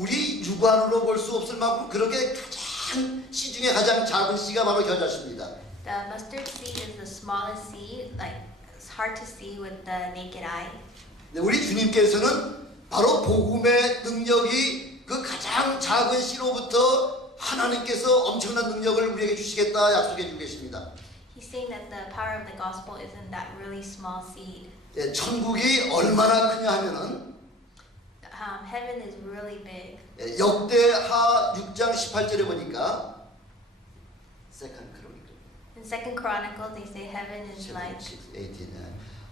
우리 육안으로 볼 수 없을 만큼 그렇게 가장 씨 중에 가장 작은 씨가 바로 겨자씨입니다. The mustard seed is the smallest seed, like it's hard to see with the naked eye. 우리 주님께서는 바로 복음의 능력이 그 가장 작은 씨로부터 하나님께서 엄청난 능력을 우리에게 주시겠다 약속해 주고 계십니다. He's saying that the power of the gospel is in that really small seed. 예, 천국이 얼마나 크냐 하면은 Heaven is really big. 예, 역대하 6장 18절에 보니까 Second Chronicle In Second Chronicles, they say heaven is like 18,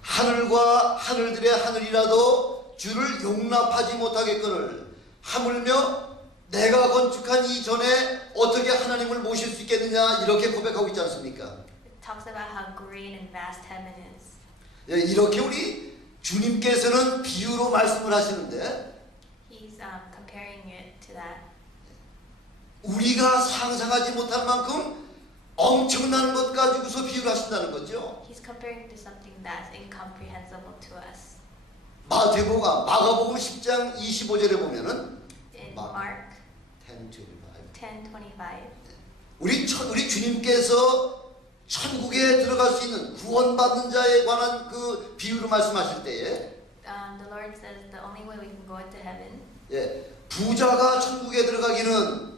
하늘과 하늘들의 하늘이라도 주를 용납하지 못하겠거늘 하물며 내가 건축한 이 전에 어떻게 하나님을 모실 수 있겠느냐 이렇게 고백하고 있지 않습니까? it talks about how great and vast heaven is. 예, 이렇게 우리 주님께서는 비유로 말씀을 하시는데 He's comparing it to that. 우리가 상상하지 못할 만큼 엄청난 것 가지고서 비유를 하신다는 거죠. He's comparing to something that's incomprehensible to us. 마가복음 10장 25절에 보면은 In Mark Mark 10:25 10:25, 우리 주님께서 천국에 들어갈 수 있는 구원받는 자에 관한 그 비유로 말씀하실 때에 the Lord says the only way we can go into heaven, 예, 부자가 천국에 들어가기는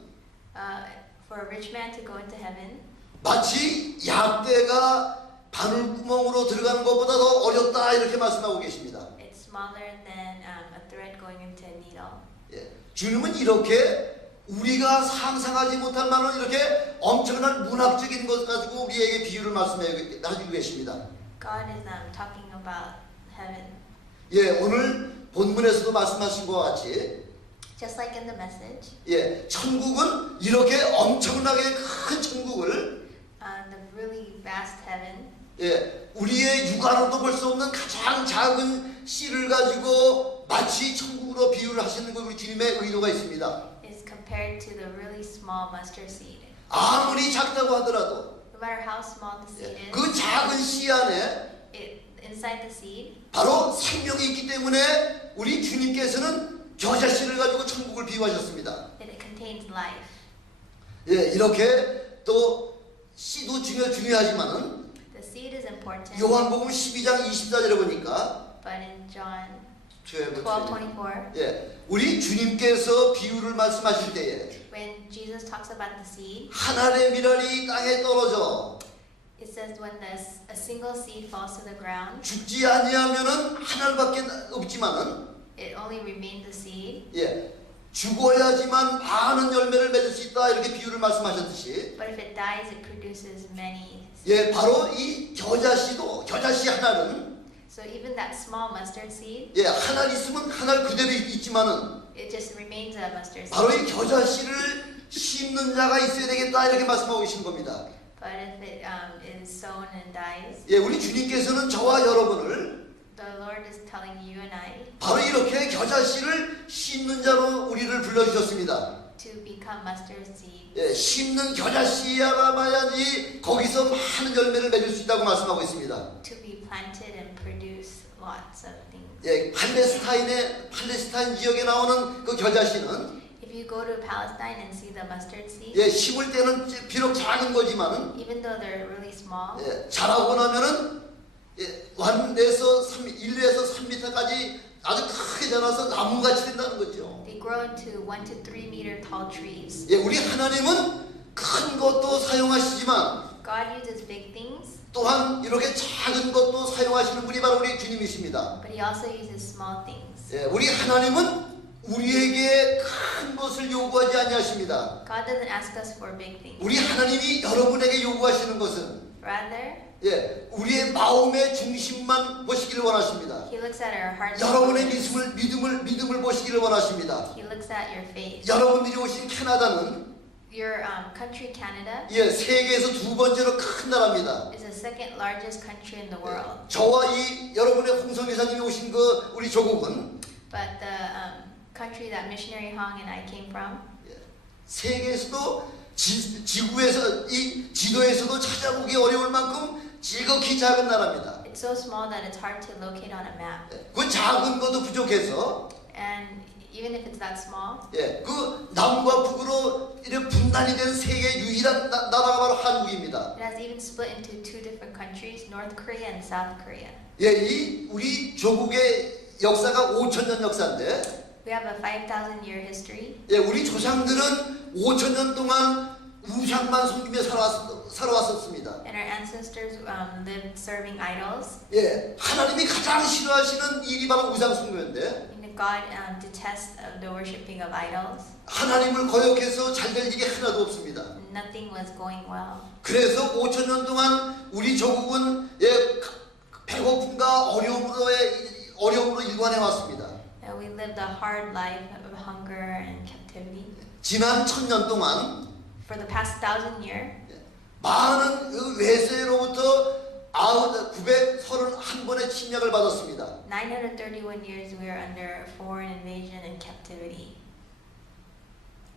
for a rich man to go into heaven, 마치 약대가 바늘구멍으로 들어가는 것보다 더 어렵다 이렇게 말씀하고 계십니다. it's smaller than a thread going into a needle. 예, 주님은 이렇게 우리가 상상하지 못할 만한 이렇게 엄청난 문학적인 것 가지고 우리에게 비유를 말씀해 주고 계십니다. God is talking about heaven. 예, 오늘 본문에서도 말씀하신 것 같이 Just like in the message, 예, 천국은 이렇게 엄청나게 큰 천국을 the really vast heaven, 예, 우리의 육안으로도 볼 수 없는 가장 작은 씨를 가지고 마치 천국으로 비유를 하시는 것 우리 주님의 의도가 있습니다. is compared to the really small mustard seed. 아무리 작다고 하더라도 No matter how small the seed 예, is, 그 작은 씨 안에 inside the seed, 바로 생명이 있기 때문에 우리 주님께서는 겨자씨를 가지고 천국을 비유하셨습니다. it contains life. 예, 이렇게 또 씨도 중요하지만은 The seed is important, 요한복음 12장 24절에 보니까 but in John 12:24 12:24, 예, 우리 주님께서 비유를 말씀하실 때에 when Jesus talks about the seed, 한 알의 밀알이 땅에 떨어져 it says when a single seed falls to the ground, 죽지 아니하면은 한 알밖에 없지만은 it only remains a seed. 예, 죽어야지만 많은 열매를 맺을 수 있다 이렇게 비유를 말씀하셨듯이 But if it dies, it produces many. 예, 바로 이 겨자씨 한 알은 So even that small mustard seed, 예, 한 알 있으면 한 알 그대로 있지만은 it just remains a mustard 바로 seed. 이 겨자씨를 심는 자가 있어야 되겠다 이렇게 말씀하고 계신 겁니다. But if it is sown and dies, 예, 우리 주님께서는 저와 여러분을 the Lord is telling you and I 바로 이렇게 겨자씨를 심는 자로 우리를 불러주셨습니다. to become mustard seed. 예, 심는 겨자씨야라야지 거기서 많은 열매를 맺을 수 있다고 말씀하고 있습니다. To be planted and produce lots of things. 예, 팔레스타인 지역에 나오는 그 겨자씨는 If you go to Palestine and see the mustard seed, 예, 심을 때는 비록 작은 거지만은 even though they're really small, 예, 자라고 나면은 예, 1에서 3m까지 아주 크게 자라서 나무같이 된다는 거죠. they grow into 1 to 3 meter tall trees. 예, 우리 하나님은 큰 것도 사용하시지만 God uses big things, 또한 이렇게 작은 것도 사용하시는 분이 바로 우리 주님이십니다. but He also uses small things. 예, 우리 하나님은 우리에게 큰 것을 요구하지 아니하십니다. God doesn't ask us for big things. 우리 하나님이 여러분에게 요구하시는 것은 Rather, 예, 우리의 마음의 중심만 보시기를 원하십니다. He looks at our hearts. 여러분의 믿음을 보시기를 원하십니다. He looks at your faith. 여러분들이 오신 캐나다는 Your country, Canada, 예, 세계에서 두 번째로 큰 나라입니다. is the second largest country in the world. 저와 이 여러분의 홍성 회사님이 오신 그 우리 조국은 But the country that missionary Hong and I came from, 예, 세계에서도 지구에서 이 지도에서도 찾아보기 어려울 만큼 지극히 작은 나라입니다. it's so small that it's hard to locate on a map. 예, 그 작은 것도 부족해서 And even if it's that small. 예, 그 남과 북으로 이렇게 분단이 된 세계 유일한 나라가 바로 한국입니다. It has even split into two different countries, North Korea and South Korea. 예, 이 우리 조국의 역사가 5,000년 역사인데, We have a 5,000-year history. 예, 우리 조상들은 5,000년 동안 우상만 섬기며 살아왔었습니다. And our ancestors lived serving idols. 예, 하나님이 가장 싫어하시는 일이 바로 우상 숭배인데, And God detests the worshipping of idols. 하나님을 거역해서 잘 될 일이 하나도 없습니다. Nothing was going well. 그래서 5,000년 동안 우리 조국은 예, 배고픔과 어려움으로 일관해 왔습니다. And we lived a hard life of hunger and captivity. 지난 1,000년 동안 For the past 1,000 years, 많은 그 외세로부터 931번의 침략을 받았습니다. 931 years we were under foreign invasion and captivity.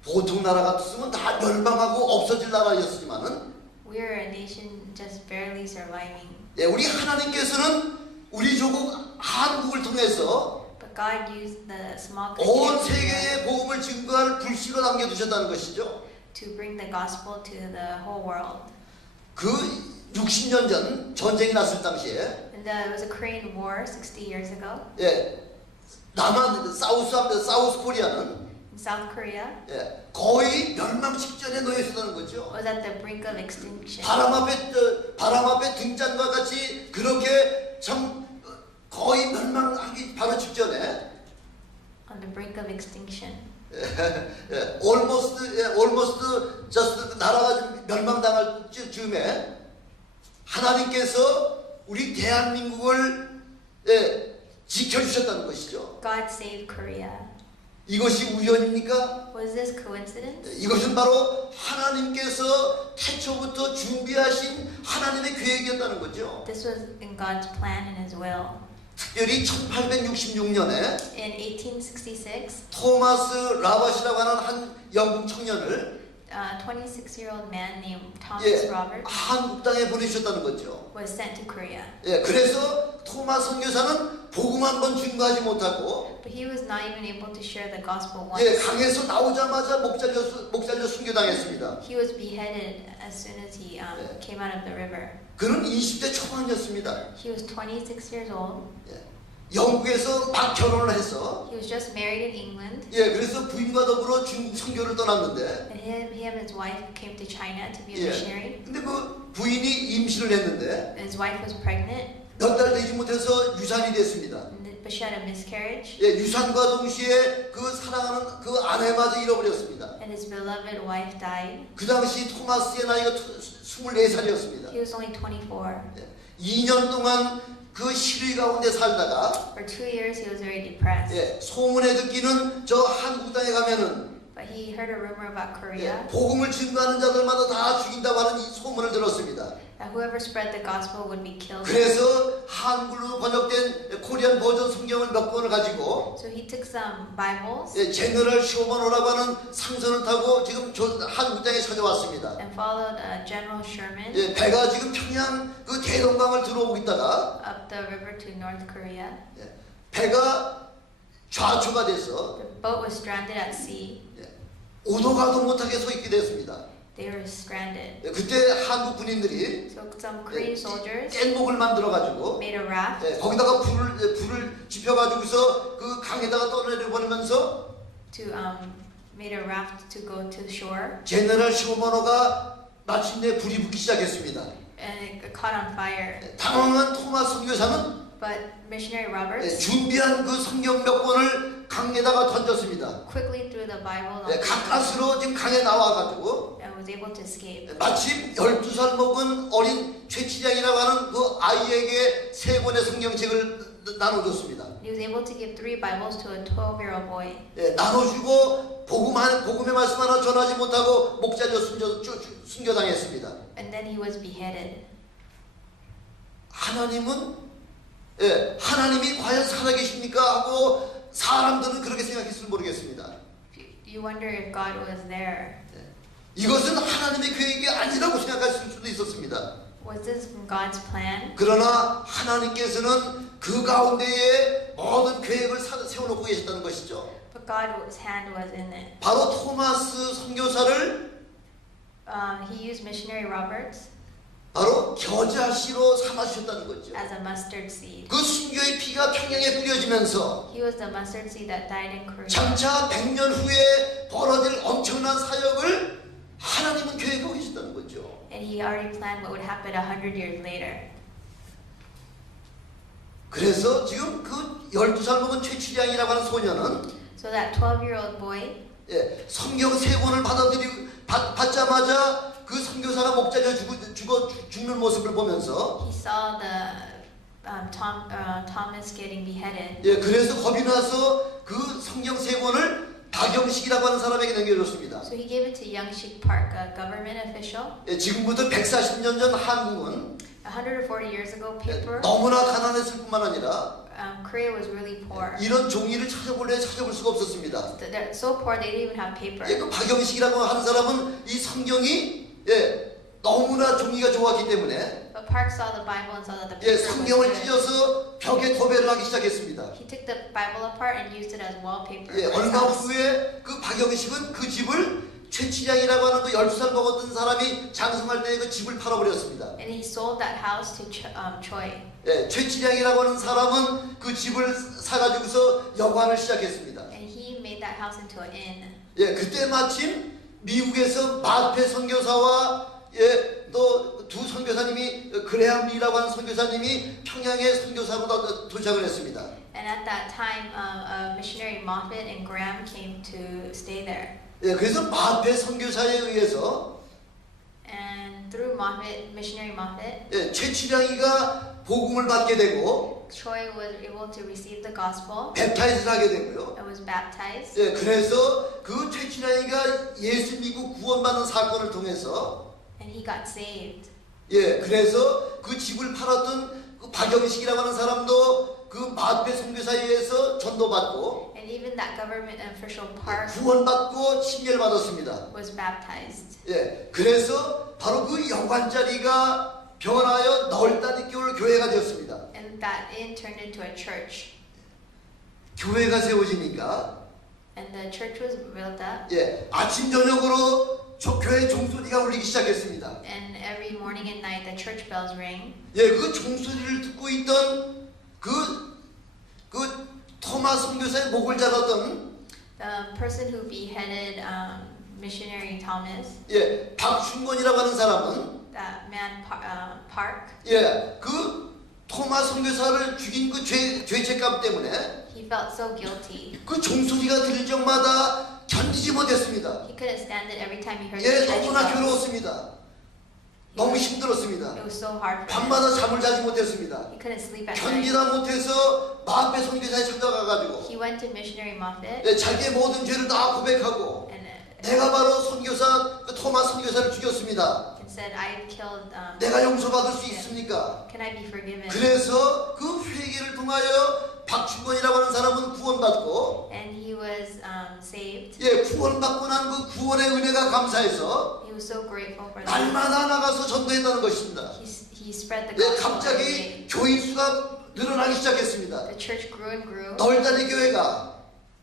보통 나라 같았으면 다 멸망하고 없어질 나라였지만은, We are a nation just barely surviving. 예, 우리 하나님께서는 우리 조국 한국을 통해서 But God used the small 온 country 세계에 복음을 증거할 불씨로 남겨두셨다는 것이죠. to bring the gospel to the whole world. 그 60년 전 전쟁이 났을 당시에, And there was a Korean War 60 years ago 예, 사우스 코리아는 in South Korea. 예, 거의 멸망 직전에 놓여 있었다는 거죠. Was at the brink of extinction. 바람 앞에 등잔과 같이 그렇게 참 거의 멸망하기 바로 직전에, On the brink of extinction. almost just 나라가 좀 멸망당할 즈음에 하나님께서 우리 대한민국을 지켜주셨다는 것이죠. God saved Korea. 이것이 우연입니까? Was this coincidence? 이것은 바로 하나님께서 태초부터 준비하신 하나님의 계획이었다는 거죠. This was in God's plan and His will. 특별히 1866년에 In 1866, 토마스 라벗이라고 하는 한 영국 청년을 a 26-year-old man named Thomas Roberts 한국 땅에 보내주셨다는 거죠. was sent to Korea. 예, 그래서 토마스 선교사는 복음 한 번 증거하지 못하고, But he was not even able to share the gospel 예, once. 강에서 나오자마자 목잘려 순교당했습니다. He was beheaded as soon as he came out of the river. 그는 20대 초반이었습니다. He was 26 years old. 예, 영국에서 막 결혼을 해서, He was just married in England. 예, 그래서 부인과 더불어 중국 선교를 떠났는데, And him and his wife came to China to be a 예, missionary. 근데 그 부인이 임신을 했는데 His wife was pregnant, 몇 달 되지 못해서 유산이 됐습니다. but she had a miscarriage. 예, 유산과 동시에 그 사랑하는 그 아내마저 잃어버렸습니다. And his beloved wife died. 그 당시 토마스의 나이가 24살이었습니다. He was only 24. 2년 동안 그 시리 가운데 살다가, For 2 years, he was very depressed. 예, 소문에 듣기는 저 한국 땅에 가면은 But he heard a rumor about 예, Korea 복음을 증거하는 자들마다 다 죽인다고 하는 이 소문을 들었습니다. that whoever spread the gospel would be killed. 그래서 한글로 번역된 코리안 버전 성경을 몇 권을 가지고, So he took some Bibles 예, 제너럴 쇼먼호라고 하는 상선을 타고 지금 한국 땅에 찾아왔습니다. and followed General Sherman 예, 배가 지금 평양 그 대동강을 들어오고 있다가 up the river to North Korea. 예, 배가 좌초가 돼서 The boat was stranded at sea. 오도 가도 못하게 서 있게 됐습니다. They were stranded. 예, 그때 한국 군인들이 So some Korean soldiers 깻목을 만들어 가지고 made a raft 예, 거기다가 불을 지펴 가지고서 그 강에다가 떠내려 보내면서 to made a raft to go to the shore, 제너럴 쇼먼호가 마침내 불이 붙기 시작했습니다. and it caught on fire. 예, 당황한 토마스 선교사는 But missionary 예, Roberts 준비한 그 성경 몇 권을 강에다가 던졌습니다. quickly threw the Bible 예, on 가까스로 지금 강에 나와가지고 and was able to escape. 마침 12살 먹은 어린 최치량이라고 하는 그 아이에게 3권의 성경책을 나눠줬습니다. He was able to give 3 Bibles to a 12-year-old boy. 예, 나눠주고 복음의 말씀 하나 전하지 못하고 목 잘려 순교당했습니다. And then he was beheaded. 하나님은 하나님이 과연 살아계십니까 하고 사람들은 그렇게 생각했을지 모르겠습니다. You wonder if God was there. 이것은 하나님의 계획이 아니라고 생각하실 수도 있었습니다. Was this God's plan? 그러나 하나님께서는 그 가운데에 모든 계획을 세워놓고 계셨다는 것이죠. But God's hand was in it. 바로 토마스 선교사를 He used missionary Roberts 바로 겨자씨로 삼아주셨다는 거죠. as a mustard seed. 그 순교의 피가 평양에 뿌려지면서 He was the mustard seed that died in Korea. 장차 100년 후에 벌어질 엄청난 사역을 하나님은 계획하고 계셨다는 거죠. And he already planned what would happen 100 years later. 그래서 지금 그 12살 먹은 최치량이라고 하는 소년은 So that 12-year-old boy, 예, 성경 세 권을 받자마자 그 선교사가 목자려 죽는 모습을 보면서 he saw the Thomas getting beheaded. 예, 그래서 겁이 나서 그 성경 세 권을 박영식이라고 하는 사람에게 넘겨줬습니다. So he gave it to Young-sik Park, a government official. 예, 지금부터 140년 전 한국은 140 years ago, paper. 너무나 가난했을 뿐만 아니라 Korea was really poor. 이런 종이를 찾아볼 수가 없었습니다. They're so poor they didn't even have paper. 예, 그 박영식이라고 하는 사람은 이 성경이 예, 너무나 종이가 좋았기 때문에 But Park saw the Bible and saw that the 예, paper was 성경을 good. 찢어서 벽에 도배를 하기 시작했습니다. He took the Bible apart and used it as wallpaper. 예, for his 얼마 house. 후에 그 박영식은 그 집을 최치량이라고 하는 그 12살 먹었던 사람이 장성할 때 그 집을 팔아버렸습니다. And he sold that house to Choi. 예, 최치량이라고 하는 사람은 그 집을 사가지고서 여관을 시작했습니다. And he made that house into an inn. 예, 그때 마침 미국에서 마페 선교사와 예, 또 두 선교사님이 그레함 리라고 하는 선교사님이 평양에 선교사로 도착을 했습니다. And at that time, missionary Moffat and Graham came to stay there. 예, 그래서 마페 선교사에 의해서 And through Moffat, missionary Moffat, 예, 최치량이가 복음을 받게 되고 Choi was able to receive the gospel 뵙타이즈를 하게 되고요. and was baptized. 예, 그래서 그 최치량이가 예수 믿고 구원받는 사건을 통해서 And he got saved. 예, 그래서 그 집을 팔았던 그 박영식이라고 하는 사람도 그 마페 선교사에 의해서 전도받고 And even that government official Park 구원받고 침례를 받았습니다. was baptized. 예, 그래서 바로 그 여관 자리가 변하여 널따리 교회가 되었습니다. And that inn turned into a church. 교회가 세워지니까 And the church was built up. 예, 아침 저녁으로 교회 종소리가 울리기 시작했습니다. And every morning and night the church bells ring. 예, 그 종소리를 듣고 있던 그 토마 선교사의 목을 잘랐던 The person who beheaded missionary Thomas, 예, 박충건이라고 하는 사람은 that man Park, 예, 그 토마 선교사를 죽인 그 죄책감 때문에 he felt so guilty. 그 종소리가 들릴 적마다 견디지 못했습니다. He couldn't stand it every time he heard 예, the church 너무나 bells. 괴로웠습니다. 너무 힘들었습니다. It was so hard for him. 밤마다 잠을 자지 못했습니다. He couldn't sleep at night. 견디다 못해서 마페 선교사에 찾아가가지고 He went to missionary Moffat 예, 자기의 모든 죄를 다 고백하고 and 내가 바로 선교사 그 토마 선교사를 죽였습니다. said, "I killed. 내가 용서받을 수 있습니까? Can I be forgiven?" 그래서 그 회개를 통하여 박충건이라고 하는 사람은 구원받고 And he was saved. 예, 구원받고 난 그 구원의 은혜가 감사해서 He was so grateful for that. 날마다 나가서 전도했다는 것입니다. He spread the 예, gospel every 갑자기 day. 교인 수가 늘어나기 시작했습니다. The church grew and grew. 널다리 교회가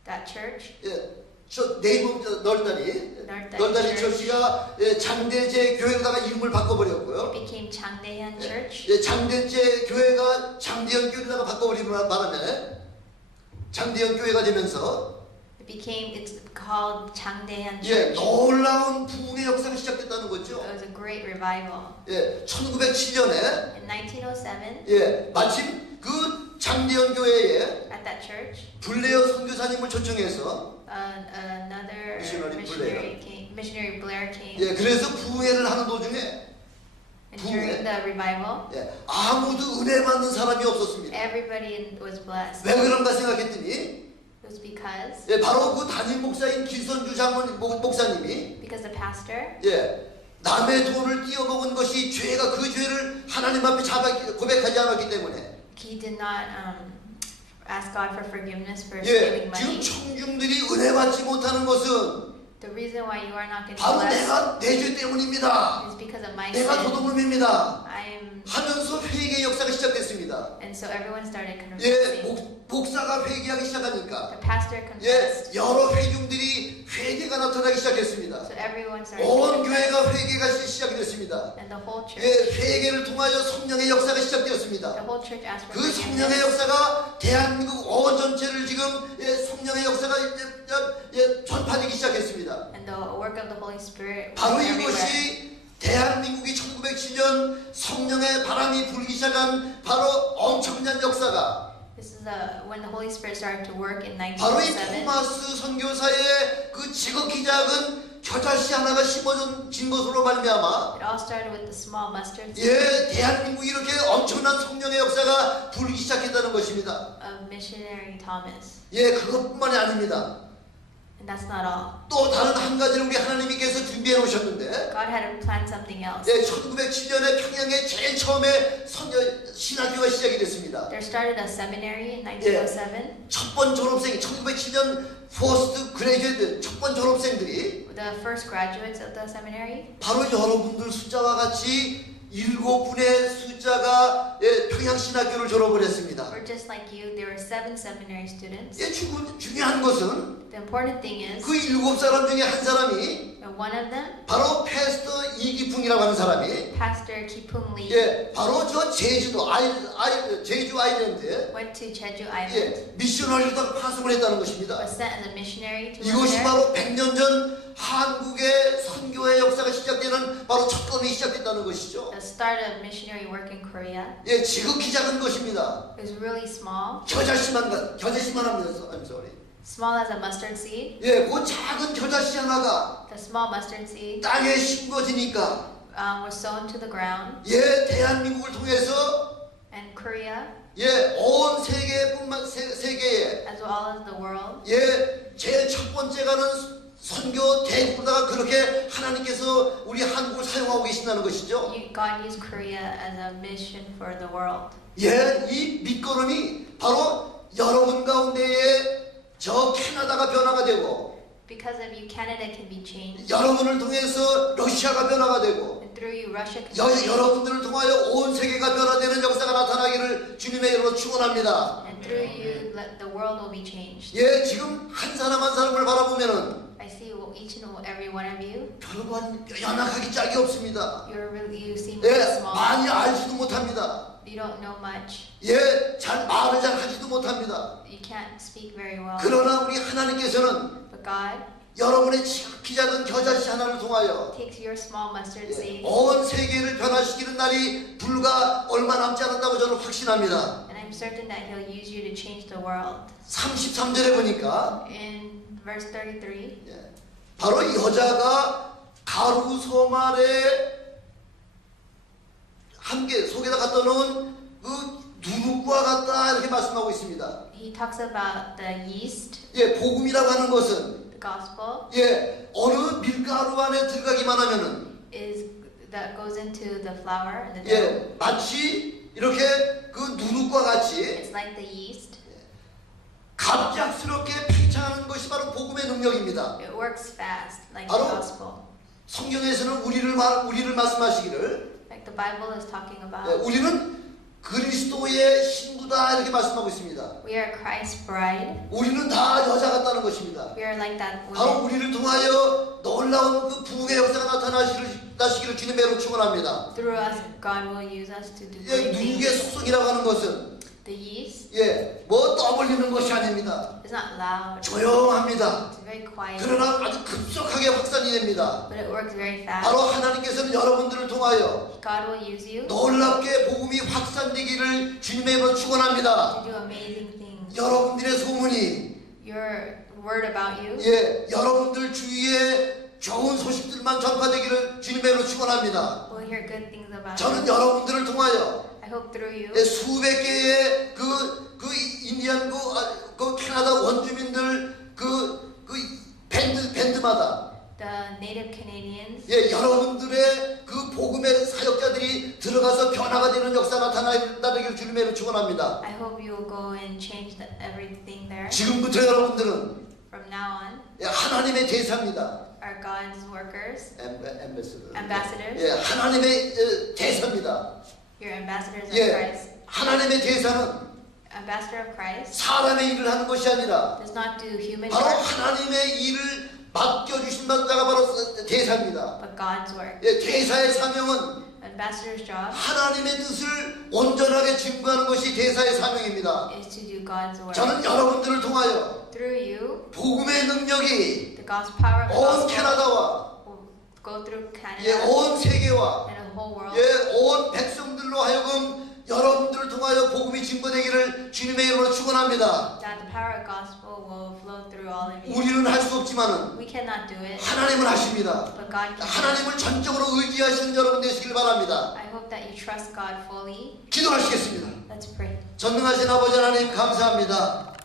That church, 예, 저 네이버 널다리 Church. 처치가 예, 장대제 교회로다가 이름을 바꿔버렸고요. became Changdaehan Church. 예, 장대제 교회가 장대현 교회로다가 바꿔버리는 바람에 장대현 교회가 되면서 It's called Changdaehan 예, Church. 놀라운 부흥의 역사가 시작됐다는 거죠. It was a great revival. 예, 1907년에 In 1907, 예, 마침 그 장대현 교회에 at that church, 블레어 선교사님을 초청해서 another Missionary missionary Blair came. 예, 그래서 부흥회를 하는 도중에 And during the revival, 예, 아무도 은혜 받는 사람이 없었습니다. everybody was blessed. 왜 그런가 생각했더니 It was because 예, 바로 그 담임 목사인 김선주 장모님 목사님이 the pastor 예, 남의 돈을 띄어먹은 것이 죄가 그 죄를 하나님 앞에 고백하지 않았기 때문에 he did not ask God for forgiveness for 예, stealing 지금 money. 청중들이 은혜 받지 못하는 것은 The reason why you are not getting 바로 blessed 내가 내 죄 때문입니다. is because of my 내가 sin. 도둑놈입니다. I'm, 하면서 회개의 역사가 시작됐습니다. and so everyone started 예, confessing. 목사가 회개하기 시작하니까 The pastor confessed. 예, 여러 회중들이 회개가 나타나기 시작했습니다. So everyone started 온 to 교회가 confess. 회개가 시작이 됐습니다. And the whole church, 예, 회개를 통하여 성령의 역사가 시작되었습니다. the whole church asked for 그 성령의 forgiveness. 역사가 대한민국 온 전체를 지금 예, 성령의 역사가 전파되기 시작했습니다. And the work of the Holy Spirit was 바로 everywhere. 이것이 대한민국이 1907년 성령의 바람이 불기 시작한 바로 엄청난 역사가 This is when the Holy Spirit started to work in 바로 이 1907. 토마스 선교사의 그 지극히 작은 겨자씨 하나가 심어진 것으로 말미암아 It all started with the small mustard seed 예, 대한민국이 이렇게 엄청난 성령의 역사가 불기 시작했다는 것입니다. of missionary Thomas. 예, 그것뿐만이 아닙니다. And that's not all. 또 다른 한 가지를 우리 하나님께서 준비해 놓으셨는데 God had planned something else. 예, 1907년에 평양에 제일 처음에 신학교가 시작이 됐습니다. There started a seminary in 1907. 첫 번 졸업생이 1907년 퍼스트 그레이듀에이트 첫 번 졸업생들이 The first graduates of the seminary 바로 여러분들 숫자와 같이 7분의 숫자가 예, 평양신학교를 졸업을 했습니다. were just like you. There were 7 seminary students. 예, 중요한 것은 The important thing is 그 7사람 중에 한 사람이 that one of them, 바로 패스터 이기풍이라고 하는 사람이 Pastor Ki-Pung Lee, 예, 바로 저 제주도 제주 아일랜드에 went to Jeju Island. 예, 미셔너리로 파송을 했다는 것입니다. Was sent as a missionary to work 이것이 there. 바로 100년 전 한국의 선교의 역사가 시작되는 바로 첫 건이 시작됐다는 것이죠. The start of missionary work in Korea. 예, 지극히 작은 것입니다. It was really small, 겨자씨만 하면서, I'm sorry. small as a mustard seed. 예, 그 작은 겨자씨 하나가 The small mustard seed 땅에 심겨지니까, was sown to the ground, 예, 대한민국을 통해서, and Korea, 예, 온 세계에, as well as the world, 예, 제일 첫 번째가는 선교 대국으로다가 그렇게 하나님께서 우리 한국을 사용하고 계신다는 것이죠. God used Korea as a mission for the world. 예, 이 밑거름이 바로 여러분 가운데에 저 캐나다가 변화가 되고 Because of you, Canada can be changed. 여러분을 통해서 러시아가 변화가 되고 And through you, Russia can be changed. 여러분들을 통하여 온 세계가 변화되는 역사가 나타나기를 주님의 이름으로 축원합니다. And through you, the world will be changed. 예, 지금 한 사람 한 사람을 바라보면은 I see each and every one of you. 별로 연약하기 짝이 없습니다. You seem 예, really small. 많이 알지도 못합니다. You don't know much. 예, 말을 잘 하지도 못합니다. You can't speak very well. 그러나 우리 하나님께서는 But God 여러분의 지극히 작은 겨자씨 하나를 통하여 takes your small mustard seed, 온 세계를 변화시키는 날이 불과 얼마 남지 않았다고 저는 확신합니다. and I'm certain that He'll use you to change the world. 33절에 보니까 In verse 33, 예, 바로 여자가 가루 소말에 함께 속에다 갖다 놓은 그 누룩과 같다 이렇게 말씀하고 있습니다. He talks about the yeast, 예, 복음이라고 하는 것은 the gospel, 예, 어느 밀가루 안에 들어가기만 하면은 is that goes into the flour and the dough. 예, 마치 이렇게 그 누룩과 같이 It's like the yeast. 갑작스럽게 팽창하는 것이 바로 복음의 능력입니다. It works fast, like 바로 the gospel. 성경에서는 우리를 말씀하시기를 Like the Bible is talking 예, about. 우리는 그리스도의 신부다 이렇게 말씀하고 있습니다. We are Christ's bride. 우리는 다 여자 같다는 것입니다. We are like that 바로 woman. 우리를 통하여 놀라운 그 부흥의 역사가 나타나시기를 주님의 이름으로 축원합니다. Through us, God will use us to do 예, great 누룩의 things. 속성이라고 하는 것은 The yeast 예, 뭐 떠벌리는 것이 아닙니다. is not loud. 조용합니다. It's very quiet. 그러나 아주 급속하게 확산이 됩니다. But it works very 바로 fast. 하나님께서는 여러분들을 통하여 God will use you 놀랍게 복음이 확산되기를 주님의 이름으로 축원합니다. to do amazing things. 여러분들의 소문이 Your word about you, 예, 여러분들 주위에 좋은 소식들만 전파되기를 주님의 이름으로 축원합니다. we'll hear good things about 저는 you. 여러분들을 통하여 I hope through you, 예, 수백 개의 그 인디안 그 캐나다 원주민들 그 밴드마다 the native Canadians, 예, 여러분들의 그 복음의 사역자들이 들어가서 변화가 되는 역사 나타나기를 주님의 이름으로 축원합니다. I hope you will go and change everything there. 지금부터 여러분들은 from now on, 예, 하나님의 대사입니다. are God's workers, ambassador. ambassadors. 예, 하나님의 대사입니다. You're ambassadors of 예, Christ. 하나님의 대사는 Ambassador of Christ 사람의 일을 하는 것이 아니라 does not do human 바로 work, 하나님의 일을 맡겨주신 자가 바로 대사입니다. but God's work. 예, 대사의 사명은 Ambassador's job 하나님의 뜻을 온전하게 증거하는 것이 대사의 사명입니다. is to do God's work. 저는 여러분들을 통하여 Through you, 복음의 능력이 the God's power of the 온 gospel 캐나다와 will go through 예, Canada 온 세계와 and the whole world. 예, 온 백성들로 하여금 여러분들을 통하여 복음이 증거되기를 주님의 이름으로 축원합니다. That the power of gospel will flow through all of you. 우리는 할 수 없지만은 We cannot do it, 하나님은 하십니다. but God can. 하나님을 전적으로 의지하시는 여러분 되시길 바랍니다. I hope that you trust God fully. 기도하시겠습니다. Let's pray. 전능하신 아버지 하나님 감사합니다.